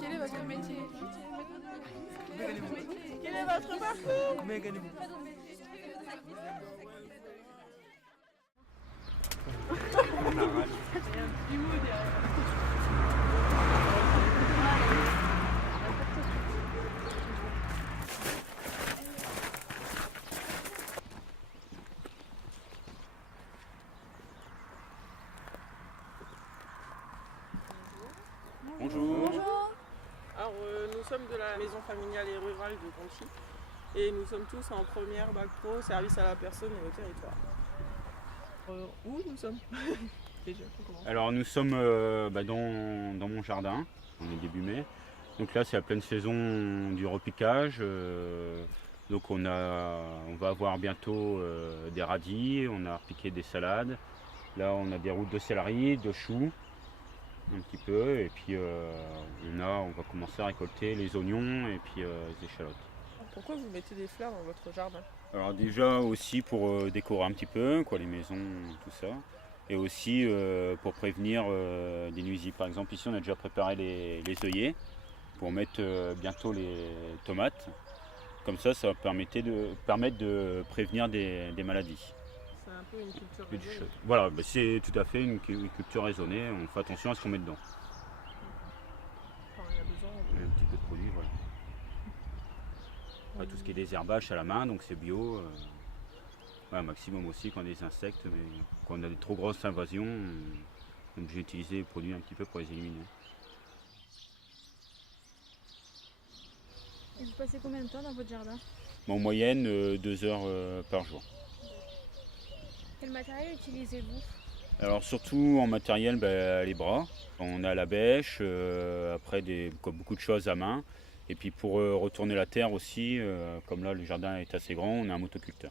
Quel est votre métier? Quel est votre parcours? Bonjour. Alors nous sommes de la maison familiale et rurale de Conchi et nous sommes tous en première bac pro service à la personne et au territoire. Où nous sommes déjà, on commence. Alors nous sommes dans mon jardin, on est début mai. Donc là c'est la pleine saison du repiquage. Donc on va avoir bientôt des radis, on a repiqué des salades. Là on a des routes de céleri, de choux, un petit peu. Et puis on va commencer à récolter les oignons et puis les échalotes. Pourquoi vous mettez des fleurs dans votre jardin? Alors déjà aussi pour décorer un petit peu, les maisons, tout ça. Et aussi pour prévenir des nuisibles. Par exemple ici on a déjà préparé les œillets pour mettre bientôt les tomates. Comme ça va permettre de prévenir des maladies. C'est un peu une culture raisonnée. Voilà, c'est tout à fait une culture raisonnée. On fait attention à ce qu'on met dedans. Enfin, il y a besoin Un petit peu de produit, voilà. Après, tout ce qui est désherbage à la main, donc c'est bio. Un maximum aussi quand on a des insectes, mais quand on a des trop grosses invasions, on est obligé d'utiliser des produits un petit peu pour les éliminer. Et vous passez combien de temps dans votre jardin? En moyenne, 2 heures par jour. Quel matériel utilisez-vous? Alors surtout en matériel, les bras. On a la bêche, après beaucoup de choses à main. Et puis pour retourner la terre aussi, comme là le jardin est assez grand, on a un motoculteur.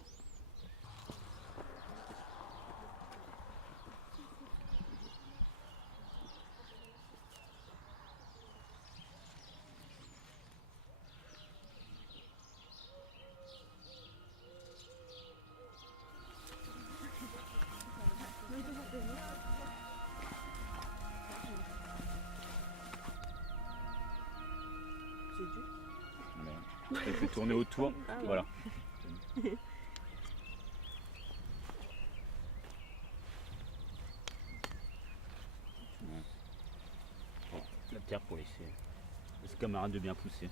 C'est dur. Elle peut tourner autour, Ah oui. voilà. La terre pour laisser les camarades de bien pousser.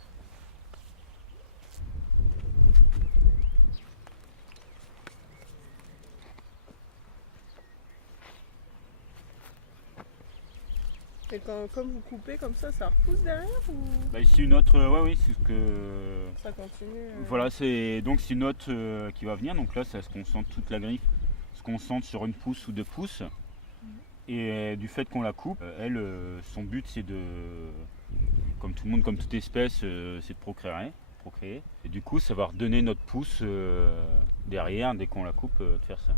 Et comme vous coupez comme ça repousse derrière ou Ici une autre, oui, c'est ce que. ça continue Voilà, c'est une autre qui va venir. Donc là, ça se concentre, toute la griffe se concentre sur 1 pouce ou 2 pouces. Et du fait qu'on la coupe, elle, son but c'est de, comme tout le monde, comme toute espèce, c'est de procréer. Et du coup, ça va redonner notre pouce derrière, dès qu'on la coupe, de faire ça.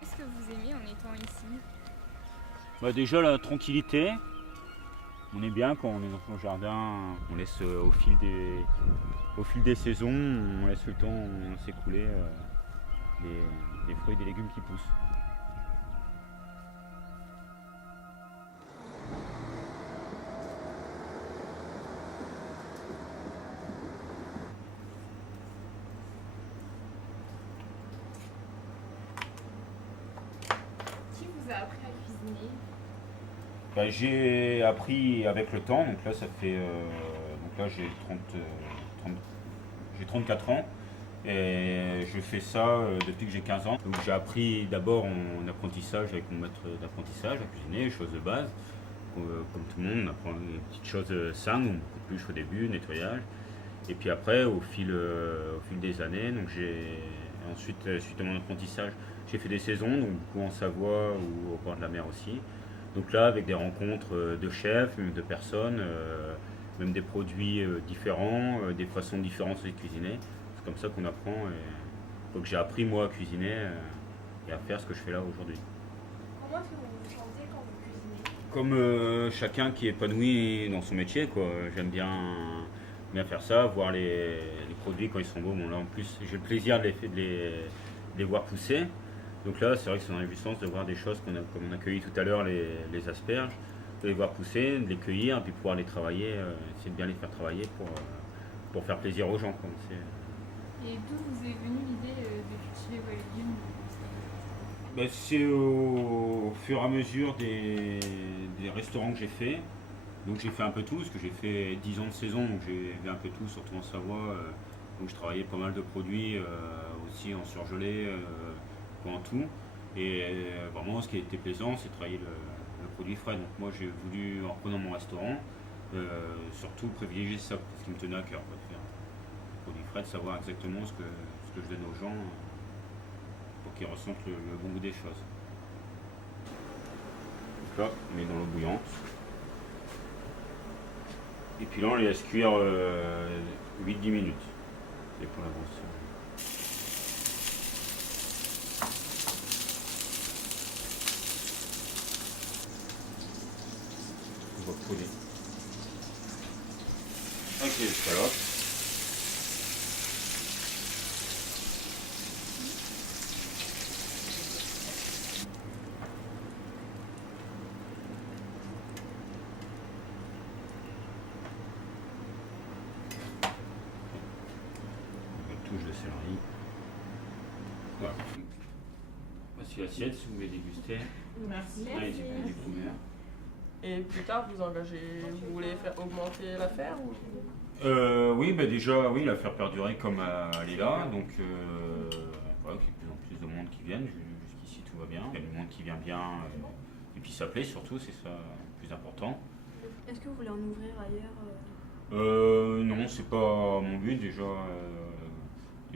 Qu'est-ce que vous aimez en étant ici? Déjà la tranquillité. On est bien quand on est dans son jardin, on laisse au fil des saisons, on laisse le temps s'écouler des fruits et des légumes qui poussent. Qui vous a appris à cuisiner? J'ai appris avec le temps, donc là ça fait donc là j'ai 34 ans et je fais ça depuis que j'ai 15 ans. Donc j'ai appris d'abord en apprentissage avec mon maître d'apprentissage à cuisiner, choses de base. Comme tout le monde, on apprend des petites choses simples, beaucoup plus au début, nettoyage. Et puis après, au fil des années, donc ensuite, suite à mon apprentissage, j'ai fait des saisons, donc beaucoup en Savoie ou au bord de la mer aussi. Donc là, avec des rencontres de chefs, même de personnes, même des produits différents, des façons différentes de cuisiner. C'est comme ça qu'on apprend. Donc j'ai appris moi à cuisiner et à faire ce que je fais là aujourd'hui. Comment est-ce que vous vous sentez quand vous cuisinez? Comme chacun qui est épanoui dans son métier, quoi. J'aime bien bien faire ça, voir les produits quand ils sont beaux. Bon, là en plus, j'ai le plaisir de les voir pousser. Donc là, c'est vrai que c'est une réjouissance de voir des choses comme on a cueilli tout à l'heure, les asperges, de les voir pousser, de les cueillir, et puis pouvoir les travailler, essayer de bien les faire travailler pour faire plaisir aux gens, quoi. Et d'où vous est venue l'idée de cultiver vos légumes? Ben, c'est au fur et à mesure des restaurants que j'ai fait. Donc j'ai fait un peu tout, parce que j'ai fait 10 ans de saison, donc j'ai fait un peu tout, surtout en Savoie. Donc je travaillais pas mal de produits, aussi en surgelé, en tout. Et vraiment, ce qui était plaisant, c'est de travailler le produit frais. Donc moi, j'ai voulu, en reprenant mon restaurant, surtout privilégier ça, ce qui me tenait à cœur, quoi, de faire un produit frais, de savoir exactement ce que je donne aux gens pour qu'ils ressentent le bon goût des choses. Donc là, on met dans l'eau bouillante. Et puis là, on les laisse cuire 8-10 minutes. Et pour la grosse. On va couler. Avec les escalopes. Touche de céleri. Voilà. Voici l'assiette si vous voulez déguster. Merci. Allez-y, vous découvrez. Et plus tard, vous voulez faire augmenter l'affaire ou... Oui, bah déjà, oui, la faire perdurer comme elle est là. Donc, voilà, qu'il y ait de plus en plus de monde qui viennent. Jusqu'ici, tout va bien. Il y a du monde qui vient bien. Et puis, ça plaît surtout, c'est ça le plus important. Est-ce que vous voulez en ouvrir ailleurs? Non, c'est pas mon but. Déjà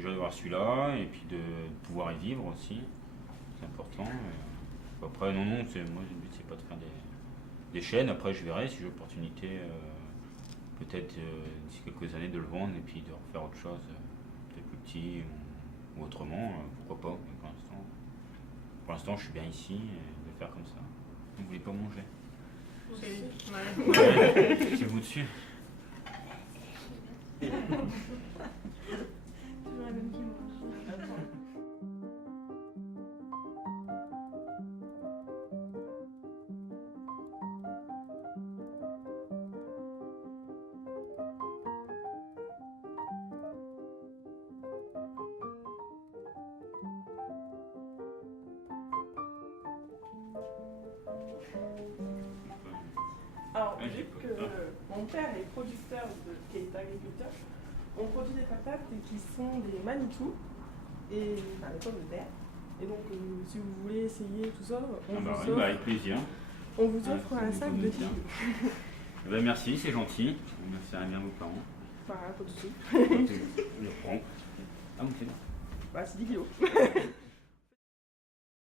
d'avoir celui-là et puis de pouvoir y vivre aussi. C'est important. Après, non, moi, le but, c'est pas de faire des chaînes. Après, je verrai si j'ai l'opportunité, peut-être d'ici quelques années, de le vendre et puis de refaire autre chose, peut-être plus petit ou autrement, pourquoi pas. Mais pour l'instant, je suis bien ici et de faire comme ça. Vous voulez pas manger? Ouais, c'est vous dessus. Toujours la même qui mange. Alors, Ouais, vu que mon père est producteur, qui est agriculteur, on produit des patates qui sont des Manitou et des pommes de terre. Et donc, si vous voulez essayer tout ça, Avec plaisir. on vous offre un sac de tiens. Merci, c'est gentil. Merci bien vos parents. Voilà, pas de soucis. Je le prends. Ah, ok. Bah, c'est 10 kilos.